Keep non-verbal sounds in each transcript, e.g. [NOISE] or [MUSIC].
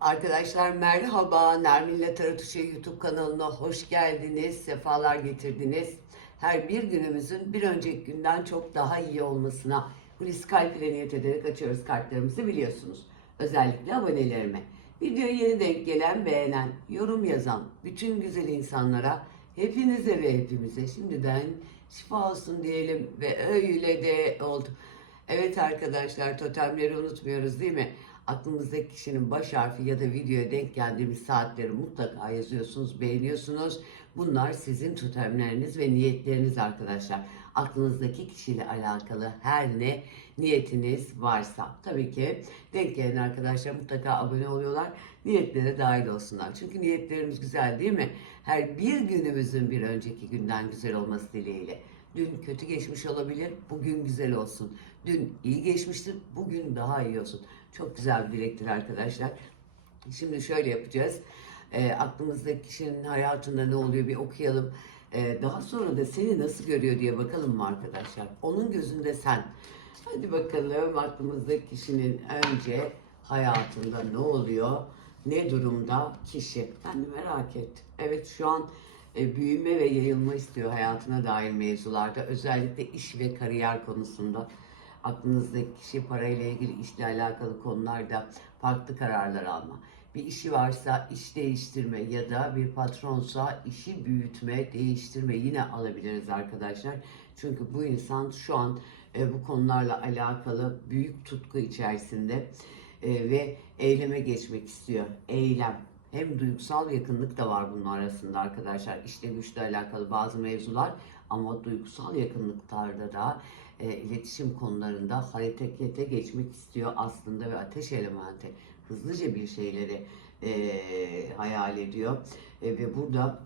Arkadaşlar merhaba, Nermin'le Taratuşu YouTube kanalına hoş geldiniz, sefalar getirdiniz. Her bir günümüzün bir önceki günden çok daha iyi olmasına Hulusi Kalp ile niyet ederek açıyoruz kartlarımızı biliyorsunuz. Özellikle abonelerime. Videoya yeni denk gelen, beğenen, yorum yazan bütün güzel insanlara, hepinize ve hepimize şimdiden şifa olsun diyelim ve öyle de oldu. Evet arkadaşlar totemleri unutmuyoruz değil mi? Aklınızdaki kişinin baş harfi ya da videoya denk geldiğimiz saatleri mutlaka yazıyorsunuz, beğeniyorsunuz. Bunlar sizin totemleriniz ve niyetleriniz arkadaşlar. Aklınızdaki kişiyle alakalı her ne niyetiniz varsa. Tabii ki denk gelen arkadaşlar mutlaka abone oluyorlar. Niyetlere dahil olsunlar. Çünkü niyetlerimiz güzel değil mi? Her bir günümüzün bir önceki günden güzel olması dileğiyle. Dün kötü geçmiş olabilir, bugün güzel olsun. Dün iyi geçmiştir, bugün daha iyi olsun. Çok güzel bir dilektir arkadaşlar. Şimdi şöyle yapacağız. E, aklımızdaki kişinin hayatında ne oluyor bir okuyalım. E, daha sonra da seni nasıl görüyor diye bakalım mı arkadaşlar? Onun gözünde sen. Hadi bakalım aklımızdaki kişinin önce hayatında ne oluyor? Ne durumda kişi? Ben de merak ettim. Evet şu an e, büyüme ve yayılma istiyor hayatına dair mevzularda. Özellikle iş ve kariyer konusunda aklınızdaki kişi parayla ilgili işle alakalı konularda farklı kararlar alma. Bir işi varsa iş değiştirme ya da bir patronsa işi büyütme, değiştirme yine alabiliriz arkadaşlar. Çünkü bu insan şu an e, bu konularla alakalı büyük tutku içerisinde e, ve eyleme geçmek istiyor. Eylem. Hem duygusal yakınlık da var bunun arasında arkadaşlar. İşte güçle alakalı bazı mevzular ama duygusal yakınlıklarda da e, iletişim konularında harekete geçmek istiyor aslında ve ateş elementi hızlıca bir şeyleri e, hayal ediyor. E, ve burada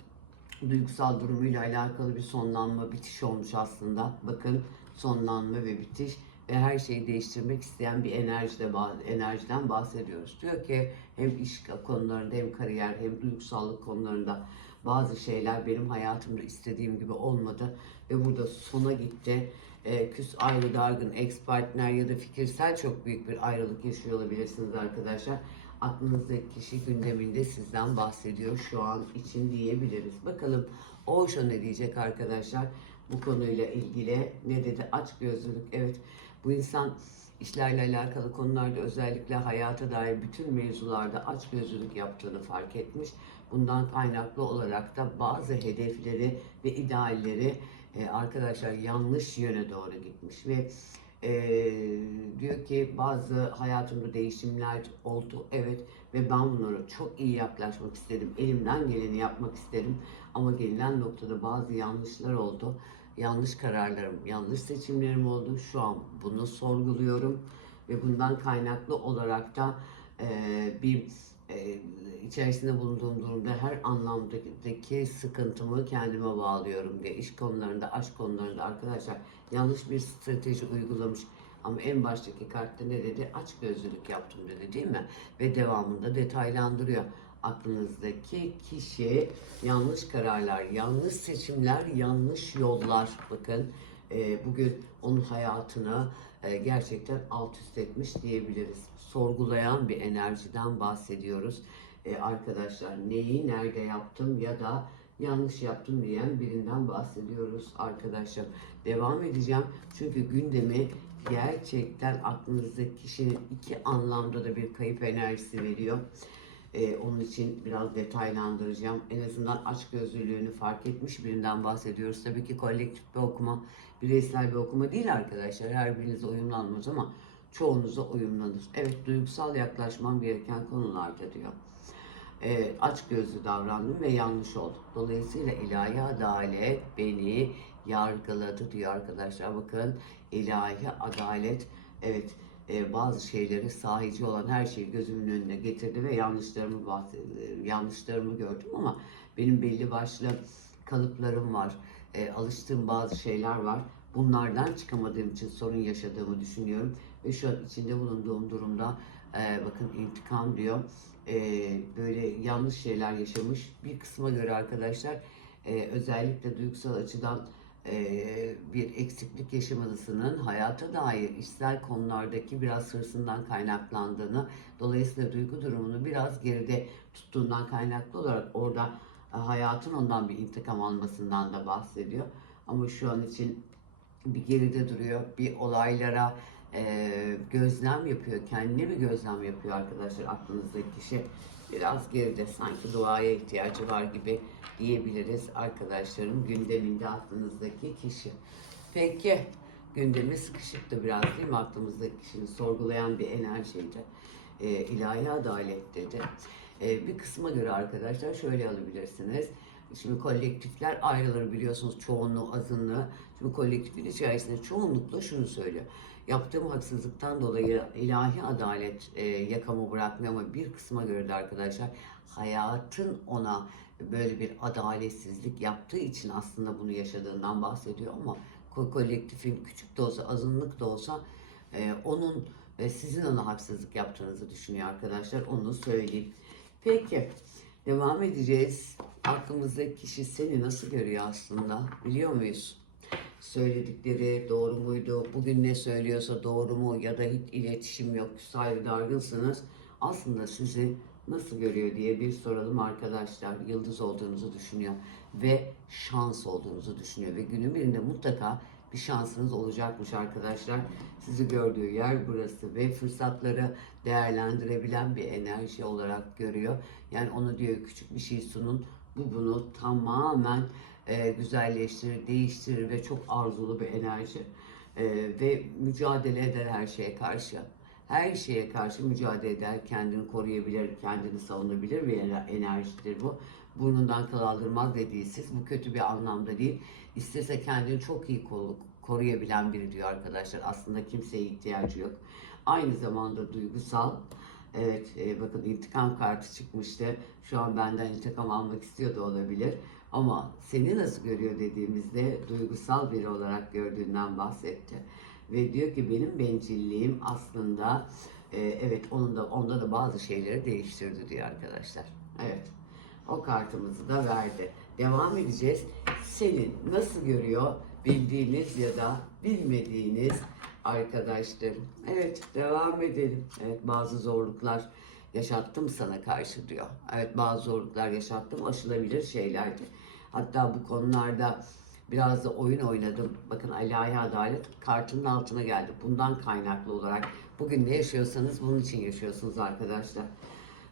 duygusal durumuyla alakalı bir sonlanma, bitiş olmuş aslında. Bakın sonlanma ve bitiş ve her şeyi değiştirmek isteyen bir enerjide enerjiden bahsediyoruz. Diyor ki hem iş konularında hem kariyer hem duygusallık konularında bazı şeyler benim hayatımda istediğim gibi olmadı ve burada sona gitti. E, küs ayrı dargın ex partner ya da fikirsel çok büyük bir ayrılık yaşıyor olabilirsiniz arkadaşlar. Aklınızdaki kişi gündeminde sizden bahsediyor şu an için diyebiliriz. Bakalım Oğuş'a ne diyecek arkadaşlar bu konuyla ilgili ne dedi aç gözlülük evet bu insan işlerle alakalı konularda özellikle hayata dair bütün mevzularda aç gözlülük yaptığını fark etmiş. Bundan kaynaklı olarak da bazı hedefleri ve idealleri e, arkadaşlar yanlış yöne doğru gitmiş ve e, diyor ki bazı hayatımda değişimler oldu evet ve ben bunlara çok iyi yaklaşmak istedim. Elimden geleni yapmak istedim ama gelinen noktada bazı yanlışlar oldu. Yanlış kararlarım, yanlış seçimlerim oldu. Şu an bunu sorguluyorum ve bundan kaynaklı olarak da e, bir e, içerisinde bulunduğum durumda her anlamdaki sıkıntımı kendime bağlıyorum diye iş konularında, aşk konularında arkadaşlar yanlış bir strateji uygulamış. Ama en baştaki kartta ne dedi? Aç gözlülük yaptım dedi değil mi? Ve devamında detaylandırıyor. Aklınızdaki kişi yanlış kararlar, yanlış seçimler, yanlış yollar. Bakın e, bugün onun hayatını gerçekten alt üst etmiş diyebiliriz. Sorgulayan bir enerjiden bahsediyoruz. E, arkadaşlar neyi nerede yaptım ya da yanlış yaptım diyen birinden bahsediyoruz arkadaşlar. Devam edeceğim çünkü gündemi gerçekten aklınızdaki kişinin iki anlamda da bir kayıp enerjisi veriyor. Ee, onun için biraz detaylandıracağım. En azından aç gözlülüğünü fark etmiş birinden bahsediyoruz. Tabii ki kolektif bir okuma, bireysel bir okuma değil arkadaşlar. Her birinize uyumlanmaz ama çoğunuza uyumlanır. Evet duygusal yaklaşmam gereken konularda diyor. Ee, aç gözlü davrandım ve yanlış oldu. Dolayısıyla ilahi adalet beni yargıladı diyor arkadaşlar. Bakın ilahi adalet evet e, bazı şeyleri sahici olan her şeyi gözümün önüne getirdi ve yanlışlarımı e, yanlışlarımı gördüm ama benim belli başlı kalıplarım var. E, alıştığım bazı şeyler var. Bunlardan çıkamadığım için sorun yaşadığımı düşünüyorum ve şu an içinde bulunduğum durumda bakın intikam diyor. Böyle yanlış şeyler yaşamış bir kısma göre arkadaşlar özellikle duygusal açıdan bir eksiklik yaşamalısının hayata dair işsel konulardaki biraz hırsından kaynaklandığını, dolayısıyla duygu durumunu biraz geride tuttuğundan kaynaklı olarak orada e, hayatın ondan bir intikam almasından da bahsediyor. Ama şu an için bir geride duruyor, bir olaylara e, gözlem yapıyor, kendine bir gözlem yapıyor arkadaşlar aklınızdaki kişi. Biraz geride sanki duaya ihtiyacı var gibi diyebiliriz arkadaşlarım gündeminde aklınızdaki kişi. Peki gündemi sıkışıktı biraz değil mi aklımızdaki kişinin sorgulayan bir enerjiydi. E, ilahi adalet dedi. E, bir kısma göre arkadaşlar şöyle alabilirsiniz. Şimdi kolektifler ayrılır biliyorsunuz çoğunluğu azınlığı. Şimdi kolektifin içerisinde çoğunlukla şunu söylüyor. Yaptığım haksızlıktan dolayı ilahi adalet e, yakamı bırakmıyor ama bir kısma göre de arkadaşlar hayatın ona böyle bir adaletsizlik yaptığı için aslında bunu yaşadığından bahsediyor ama ko- kolektifin küçük de olsa azınlık da olsa e, onun e, sizin ona haksızlık yaptığınızı düşünüyor arkadaşlar onu söyleyeyim. Peki devam edeceğiz. Aklımızdaki kişi seni nasıl görüyor aslında biliyor muyuz? Söyledikleri doğru muydu? Bugün ne söylüyorsa doğru mu? Ya da hiç iletişim yok, küsayrı dargınsınız. Aslında sizi nasıl görüyor diye bir soralım arkadaşlar. Yıldız olduğunuzu düşünüyor ve şans olduğunuzu düşünüyor ve günün birinde mutlaka bir şansınız olacakmış arkadaşlar. Sizi gördüğü yer burası ve fırsatları değerlendirebilen bir enerji olarak görüyor. Yani onu diyor küçük bir şey sunun. Bu bunu tamamen e, güzelleştirir, değiştirir ve çok arzulu bir enerji. E, ve mücadele eder her şeye karşı. Her şeye karşı mücadele eder, kendini koruyabilir, kendini savunabilir bir ener- enerjidir bu. Burnundan kıl aldırmaz dediği siz. Bu kötü bir anlamda değil. İstese kendini çok iyi koru- koruyabilen biri diyor arkadaşlar. Aslında kimseye ihtiyacı yok. Aynı zamanda duygusal. Evet e, bakın intikam kartı çıkmıştı. Şu an benden intikam almak istiyor da olabilir. Ama seni nasıl görüyor dediğimizde duygusal biri olarak gördüğünden bahsetti. Ve diyor ki benim bencilliğim aslında e, evet onun da onda da bazı şeyleri değiştirdi diyor arkadaşlar. Evet. O kartımızı da verdi. Devam edeceğiz. Senin nasıl görüyor bildiğiniz ya da bilmediğiniz arkadaşlarım. Evet devam edelim. Evet bazı zorluklar yaşattım sana karşı diyor. Evet bazı zorluklar yaşattım aşılabilir şeylerdi. Hatta bu konularda biraz da oyun oynadım. Bakın ilahi adalet kartının altına geldi. Bundan kaynaklı olarak bugün ne yaşıyorsanız bunun için yaşıyorsunuz arkadaşlar.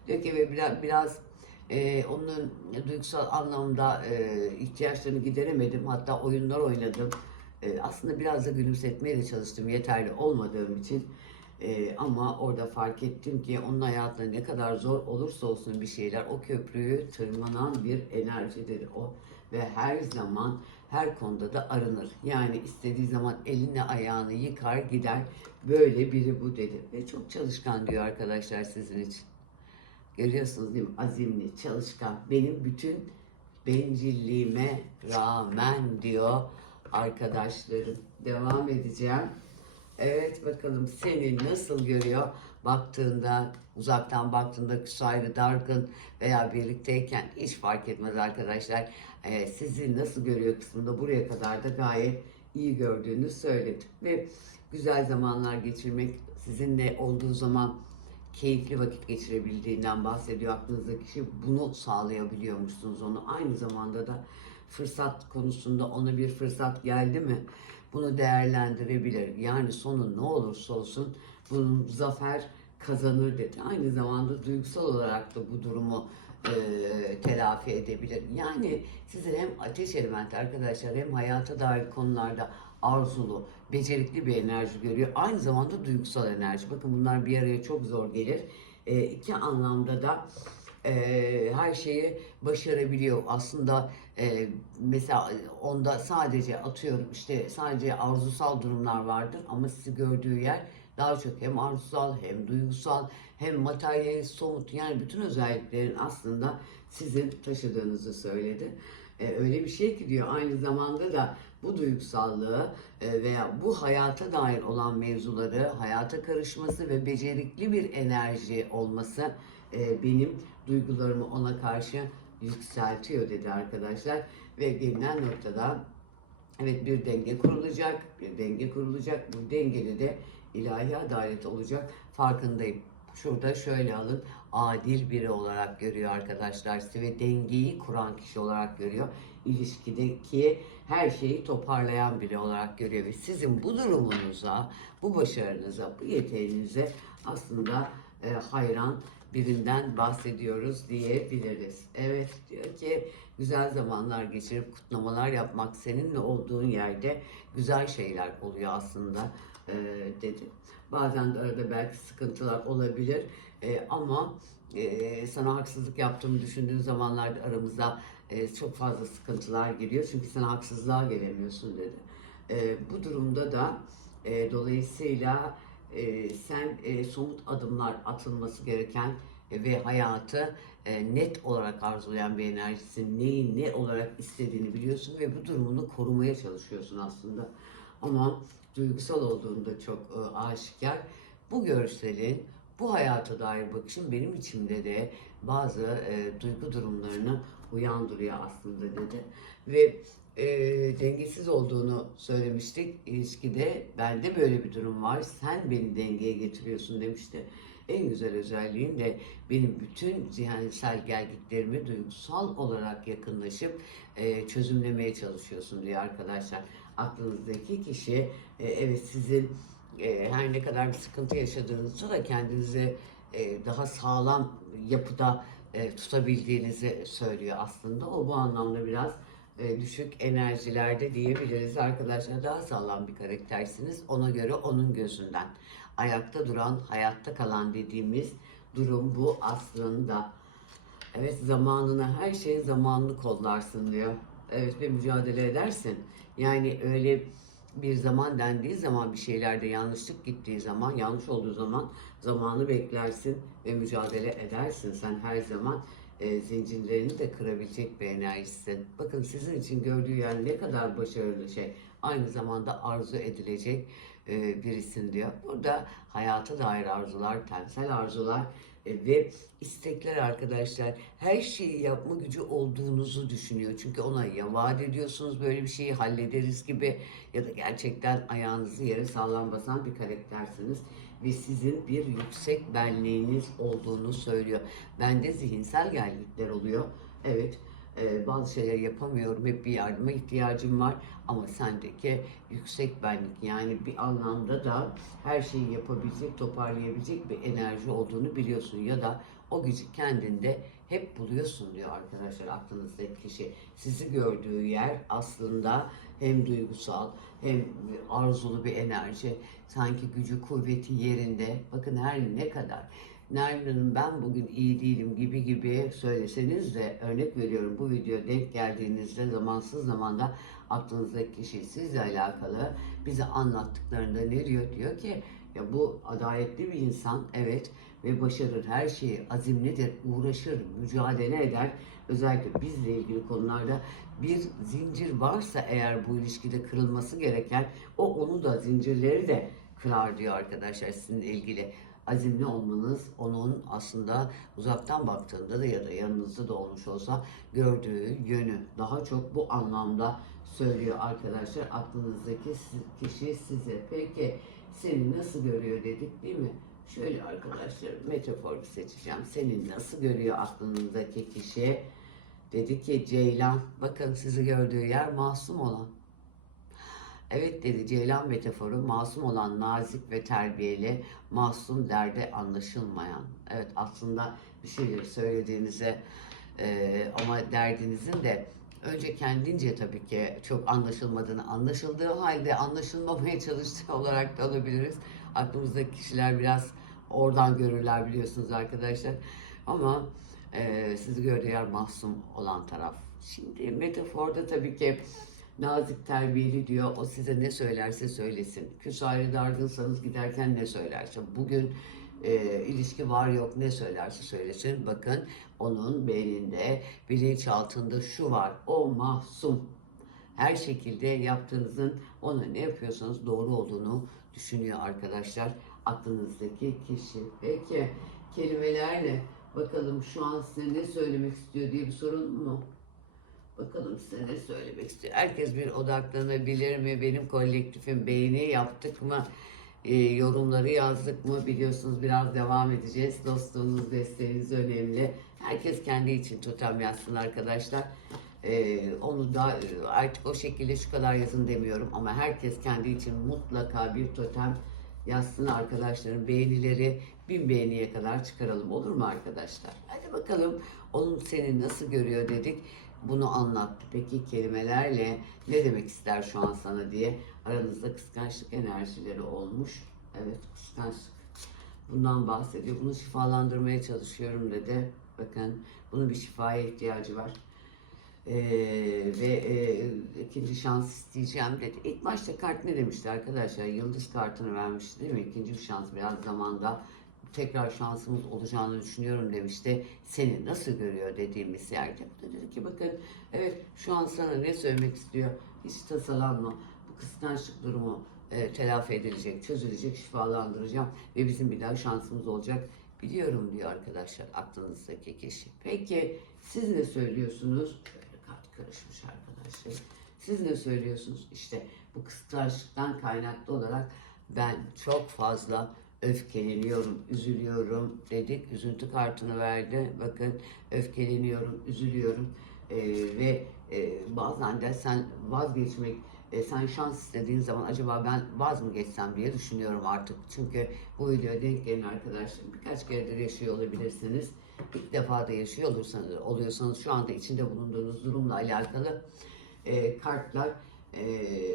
Diyor ki biraz, biraz e, onun duygusal anlamda e, ihtiyaçlarını gideremedim. Hatta oyunlar oynadım. E, aslında biraz da gülümsetmeye de çalıştım yeterli olmadığım için. E, ama orada fark ettim ki onun hayatında ne kadar zor olursa olsun bir şeyler o köprüyü tırmanan bir enerjidir o. Ve her zaman her konuda da arınır. Yani istediği zaman elini ayağını yıkar gider. Böyle biri bu dedi. Ve çok çalışkan diyor arkadaşlar sizin için. Görüyorsunuz değil mi? Azimli, çalışkan. Benim bütün bencilliğime rağmen diyor arkadaşlarım. Devam edeceğim. Evet bakalım seni nasıl görüyor? Baktığında, uzaktan baktığında küsayrı, dargın veya birlikteyken hiç fark etmez arkadaşlar. Ee, sizi nasıl görüyor kısmında buraya kadar da gayet iyi gördüğünü söyledi. Ve güzel zamanlar geçirmek sizinle olduğu zaman keyifli vakit geçirebildiğinden bahsediyor aklınızdaki kişi. Bunu sağlayabiliyormuşsunuz onu. Aynı zamanda da fırsat konusunda ona bir fırsat geldi mi bunu değerlendirebilir. Yani sonu ne olursa olsun bunun zafer kazanır dedi. Aynı zamanda duygusal olarak da bu durumu e, telafi edebilir. Yani sizin hem ateş elementi arkadaşlar hem hayata dair konularda arzulu, becerikli bir enerji görüyor. Aynı zamanda duygusal enerji. Bakın bunlar bir araya çok zor gelir. E, iki anlamda da e, her şeyi başarabiliyor. Aslında e, mesela onda sadece atıyorum işte sadece arzusal durumlar vardır ama sizi gördüğü yer daha çok hem arzusal hem duygusal hem materyalist somut yani bütün özelliklerin aslında sizin taşıdığınızı söyledi. E, öyle bir şey ki diyor aynı zamanda da bu duygusallığı veya bu hayata dair olan mevzuları hayata karışması ve becerikli bir enerji olması e, benim duygularımı ona karşı yükseltiyor dedi arkadaşlar ve gelinen noktada Evet bir denge kurulacak, bir denge kurulacak. Bu dengede de ilahi adalet olacak. Farkındayım. Şurada şöyle alın. Adil biri olarak görüyor arkadaşlar sizi ve dengeyi kuran kişi olarak görüyor. İlişkideki her şeyi toparlayan biri olarak görüyor ve sizin bu durumunuza, bu başarınıza, bu yeteneğinize aslında e, hayran birinden bahsediyoruz diyebiliriz. Evet diyor ki güzel zamanlar geçirip kutlamalar yapmak seninle olduğun yerde güzel şeyler oluyor aslında e, dedi. Bazen de arada belki sıkıntılar olabilir e, ama e, sana haksızlık yaptığımı düşündüğün zamanlarda aramıza e, çok fazla sıkıntılar geliyor. Çünkü sen haksızlığa gelemiyorsun dedi. E, bu durumda da e, dolayısıyla e, sen e, somut adımlar atılması gereken e, ve hayatı e, net olarak arzulayan bir enerjisin. Neyi ne olarak istediğini biliyorsun ve bu durumunu korumaya çalışıyorsun aslında. Ama duygusal olduğunda çok e, aşikar. Bu görselin, bu hayata dair bakışın benim içimde de bazı e, duygu durumlarını uyandırıyor aslında dedi. Ve e, dengesiz olduğunu söylemiştik ilişkide. Bende böyle bir durum var. Sen beni dengeye getiriyorsun demişti. En güzel özelliğin de benim bütün zihinsel gelgitlerimi duygusal olarak yakınlaşıp e, çözümlemeye çalışıyorsun diyor arkadaşlar. Aklınızdaki kişi e, evet sizin e, her ne kadar bir sıkıntı yaşadığınızda da kendinizi e, daha sağlam yapıda e, tutabildiğinizi söylüyor aslında. O bu anlamda biraz e, düşük enerjilerde diyebiliriz arkadaşlar. Daha sağlam bir karaktersiniz. Ona göre onun gözünden. Ayakta duran, hayatta kalan dediğimiz durum bu aslında. Evet zamanına her şeyin zamanını kollarsın diyor. Evet ve mücadele edersin. Yani öyle bir zaman dendiği zaman bir şeylerde yanlışlık gittiği zaman, yanlış olduğu zaman zamanı beklersin ve mücadele edersin. Sen her zaman e, zincirlerini de kırabilecek bir enerjisin. Bakın sizin için gördüğü yer ne kadar başarılı şey. Aynı zamanda arzu edilecek e, birisin diyor. Burada hayata dair arzular, tensel arzular e, ve istekler arkadaşlar her şeyi yapma gücü olduğunuzu düşünüyor. Çünkü ona ya vaat ediyorsunuz böyle bir şeyi hallederiz gibi ya da gerçekten ayağınızı yere sağlam basan bir karaktersiniz ve sizin bir yüksek benliğiniz olduğunu söylüyor. Bende zihinsel gelgitler oluyor. Evet e, bazı şeyler yapamıyorum. Hep bir yardıma ihtiyacım var. Ama sendeki yüksek benlik yani bir anlamda da her şeyi yapabilecek, toparlayabilecek bir enerji olduğunu biliyorsun. Ya da o gücü kendinde hep buluyorsun diyor arkadaşlar aklınızdaki kişi. Sizi gördüğü yer aslında hem duygusal hem arzulu bir enerji. Sanki gücü kuvveti yerinde. Bakın her ne kadar Nermin Hanım ben bugün iyi değilim gibi gibi söyleseniz de örnek veriyorum bu videoya denk geldiğinizde zamansız zamanda aklınızdaki kişi sizle alakalı bize anlattıklarında ne diyor? Diyor ki ya bu adaletli bir insan evet ve başarır her şeyi azimlidir, uğraşır, mücadele eder. Özellikle bizle ilgili konularda bir zincir varsa eğer bu ilişkide kırılması gereken o onu da zincirleri de kırar diyor arkadaşlar sizinle ilgili azimli olmanız onun aslında uzaktan baktığında da ya da yanınızda da olmuş olsa gördüğü yönü daha çok bu anlamda söylüyor arkadaşlar. Aklınızdaki kişi size. Peki seni nasıl görüyor dedik değil mi? Şöyle arkadaşlar metafor seçeceğim. Seni nasıl görüyor aklınızdaki kişi? Dedi ki Ceylan bakın sizi gördüğü yer masum olan. Evet dedi Ceylan metaforu masum olan nazik ve terbiyeli, masum derde anlaşılmayan. Evet aslında bir şeyleri söylediğinize e, ama derdinizin de önce kendince tabii ki çok anlaşılmadığını, anlaşıldığı halde anlaşılmamaya [LAUGHS] çalıştığı olarak da alabiliriz. Aklımızdaki kişiler biraz oradan görürler biliyorsunuz arkadaşlar. Ama e, sizi gördüğü yer mahzun olan taraf. Şimdi metaforda tabii ki nazik terbiyeli diyor. O size ne söylerse söylesin. Küs ayrı dargınsanız giderken ne söylerse. Bugün e, ilişki var yok ne söylerse söylesin. Bakın onun beyninde bilinçaltında şu var. O mahzun. Her şekilde yaptığınızın ona ne yapıyorsanız doğru olduğunu düşünüyor arkadaşlar. Aklınızdaki kişi. Peki kelimelerle bakalım şu an size ne söylemek istiyor diye bir sorun mu? Bakalım size ne söylemek istiyor. Herkes bir odaklanabilir mi? Benim kolektifim beğeni yaptık mı? Ee, yorumları yazdık mı? Biliyorsunuz biraz devam edeceğiz. Dostluğunuz, desteğiniz önemli. Herkes kendi için totem yazsın arkadaşlar. Ee, onu da e, artık o şekilde şu kadar yazın demiyorum ama herkes kendi için mutlaka bir totem yazsın arkadaşların beğenileri bin beğeniye kadar çıkaralım olur mu arkadaşlar? Hadi bakalım onun seni nasıl görüyor dedik. Bunu anlattı. Peki kelimelerle ne demek ister şu an sana diye aranızda kıskançlık enerjileri olmuş. Evet kıskançlık. Bundan bahsediyor. Bunu şifalandırmaya çalışıyorum dedi. Bakın bunun bir şifaya ihtiyacı var. Ee, ve e, ikinci şans isteyeceğim dedi. İlk başta kart ne demişti arkadaşlar? Yıldız kartını vermişti değil mi? İkinci şans biraz zamanda tekrar şansımız olacağını düşünüyorum demişti. Seni nasıl görüyor dediğimiz yerde. Bu da dedi ki bakın evet şu an sana ne söylemek istiyor? Hiç tasalanma. Bu kıskançlık durumu e, telafi edilecek, çözülecek, şifalandıracağım ve bizim bir daha şansımız olacak. Biliyorum diyor arkadaşlar aklınızdaki kişi. Peki siz ne söylüyorsunuz? Böyle kart karışmış arkadaşlar. Siz ne söylüyorsunuz? İşte bu kıskançlıktan kaynaklı olarak ben çok fazla öfkeleniyorum, üzülüyorum dedik. Üzüntü kartını verdi. Bakın öfkeleniyorum, üzülüyorum. Ee, ve e, bazen de sen vazgeçmek, e, sen şans istediğin zaman acaba ben vaz mı geçsem diye düşünüyorum artık. Çünkü bu videoya denk gelen arkadaşlar birkaç keredir yaşıyor olabilirsiniz. İlk defa da yaşıyor olursanız, oluyorsanız şu anda içinde bulunduğunuz durumla alakalı e, kartlar e,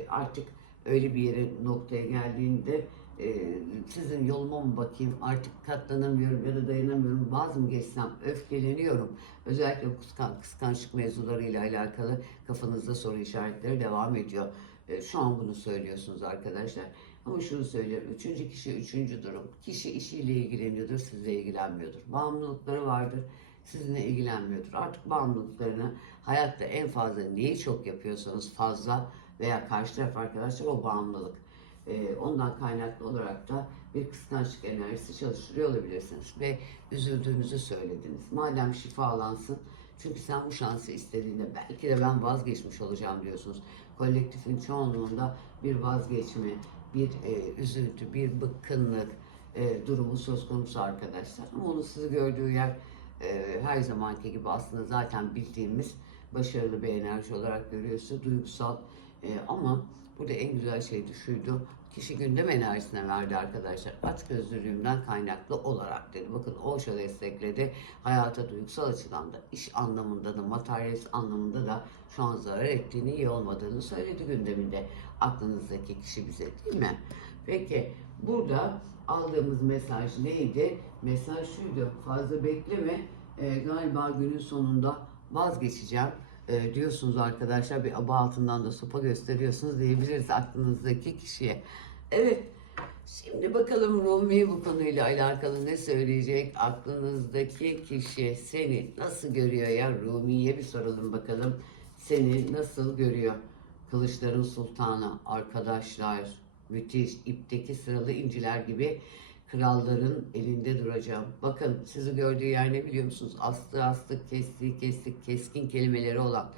artık öyle bir yere noktaya geldiğinde e, sizin yoluma mı bakayım artık katlanamıyorum ya da dayanamıyorum vaz mı geçsem öfkeleniyorum. Özellikle kıskan, kıskançlık mevzularıyla alakalı kafanızda soru işaretleri devam ediyor. E, şu an bunu söylüyorsunuz arkadaşlar. Ama şunu söylüyorum. Üçüncü kişi üçüncü durum. Kişi işiyle ilgileniyordur, sizle ilgilenmiyordur. Bağımlılıkları vardır, sizinle ilgilenmiyordur. Artık bağımlılıklarını hayatta en fazla neyi çok yapıyorsanız fazla veya karşı taraf arkadaşlar o bağımlılık. Ee, ondan kaynaklı olarak da bir kıskançlık enerjisi çalıştırıyor olabilirsiniz. Ve üzüldüğünüzü söylediniz. Madem şifalansın, çünkü sen bu şansı istediğinde belki de ben vazgeçmiş olacağım diyorsunuz. Kolektifin çoğunluğunda bir vazgeçme, bir e, üzüntü, bir bıkkınlık e, durumu söz konusu arkadaşlar. Ama onu sizi gördüğü yer e, her zamanki gibi aslında zaten bildiğimiz başarılı bir enerji olarak görüyorsa duygusal e, ama burada en güzel şey de şuydu. Kişi gündem enerjisine verdi arkadaşlar. Aç gözlülüğümden kaynaklı olarak dedi. Bakın Osho destekledi. Hayata duygusal açıdan da, iş anlamında da, materyalist anlamında da şu an zarar ettiğini, iyi olmadığını söyledi gündeminde. Aklınızdaki kişi bize değil mi? Peki burada aldığımız mesaj neydi? Mesaj şuydu. Fazla bekleme. Ee, galiba günün sonunda vazgeçeceğim e, diyorsunuz arkadaşlar. Bir aba altından da sopa gösteriyorsunuz diyebiliriz aklınızdaki kişiye. Evet. Şimdi bakalım Rumi bu konuyla alakalı ne söyleyecek? Aklınızdaki kişi seni nasıl görüyor ya? Rumi'ye bir soralım bakalım. Seni nasıl görüyor? Kılıçların sultanı, arkadaşlar, müthiş, ipteki sıralı inciler gibi kralların elinde duracağım. Bakın sizi gördüğü yer ne biliyor musunuz? Astı astık, kesti kestik, keskin kelimeleri olan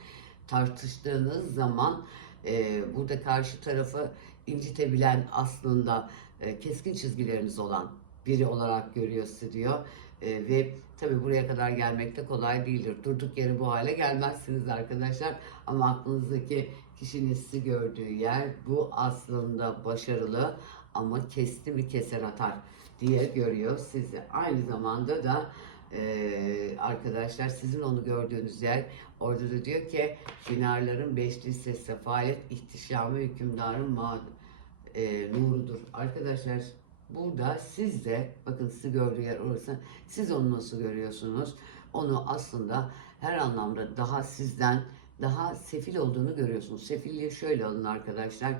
tartıştığınız zaman e, burada karşı tarafı incitebilen aslında e, keskin çizgileriniz olan biri olarak görüyor sizi diyor. E, ve tabii buraya kadar gelmek de kolay değildir. Durduk yere bu hale gelmezsiniz arkadaşlar. Ama aklınızdaki kişinin sizi gördüğü yer bu aslında başarılı ama kesti mi keser atar diye görüyor sizi. Aynı zamanda da e, arkadaşlar sizin onu gördüğünüz yer orada da diyor ki Dinarların beşlisi sefalet ihtişamı hükümdarın ma e, nurudur. Arkadaşlar burada siz de bakın sizi gördüğü yer orası. Siz onu nasıl görüyorsunuz? Onu aslında her anlamda daha sizden daha sefil olduğunu görüyorsunuz. Sefilliği şöyle alın arkadaşlar.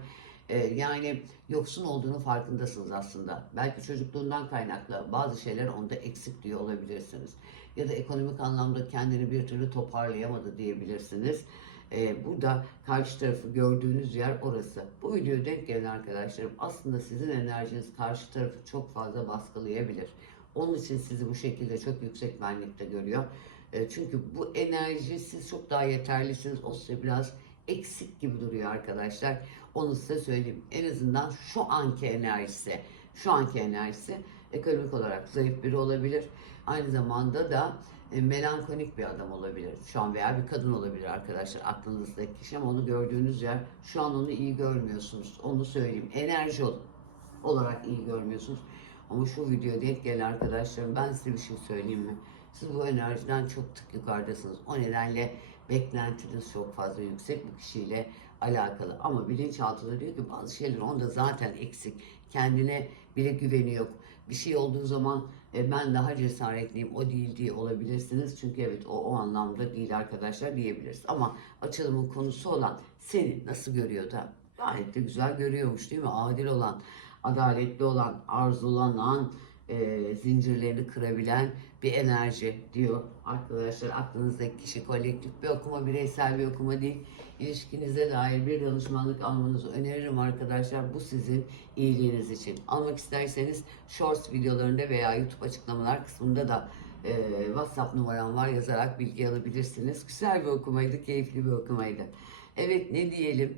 Ee, yani yoksun olduğunu farkındasınız aslında. Belki çocukluğundan kaynaklı bazı şeyler onda eksik diyor olabilirsiniz. Ya da ekonomik anlamda kendini bir türlü toparlayamadı diyebilirsiniz. Ee, burada karşı tarafı gördüğünüz yer orası. Bu videoya denk gelen arkadaşlarım aslında sizin enerjiniz karşı tarafı çok fazla baskılayabilir. Onun için sizi bu şekilde çok yüksek benlikte görüyor. E, çünkü bu enerji siz çok daha yeterlisiniz. O size biraz eksik gibi duruyor arkadaşlar. Onu size söyleyeyim. En azından şu anki enerjisi, şu anki enerjisi ekonomik olarak zayıf biri olabilir. Aynı zamanda da e, melankolik bir adam olabilir. Şu an veya bir kadın olabilir arkadaşlar aklınızdaki kişi ama onu gördüğünüz yer şu an onu iyi görmüyorsunuz. Onu söyleyeyim. Enerji ol- olarak iyi görmüyorsunuz. Ama şu videoya denk gelen arkadaşlarım ben size bir şey söyleyeyim mi? Siz bu enerjiden çok tık yukarıdasınız. O nedenle beklentiniz çok fazla yüksek bu kişiyle alakalı. Ama bilinçaltında diyor ki bazı şeyler onda zaten eksik. Kendine bile güveni yok. Bir şey olduğu zaman e, ben daha cesaretliyim o değil diye olabilirsiniz. Çünkü evet o, o anlamda değil arkadaşlar diyebiliriz. Ama açılımın konusu olan seni nasıl görüyor da gayet de güzel görüyormuş değil mi? Adil olan, adaletli olan, arzulanan, e, zincirlerini kırabilen bir enerji diyor arkadaşlar. Aklınızdaki kişi kolektif bir okuma, bireysel bir okuma değil. İlişkinize dair bir danışmanlık almanızı öneririm arkadaşlar. Bu sizin iyiliğiniz için. Almak isterseniz Shorts videolarında veya YouTube açıklamalar kısmında da e, WhatsApp numaram var yazarak bilgi alabilirsiniz. Güzel bir okumaydı, keyifli bir okumaydı. Evet ne diyelim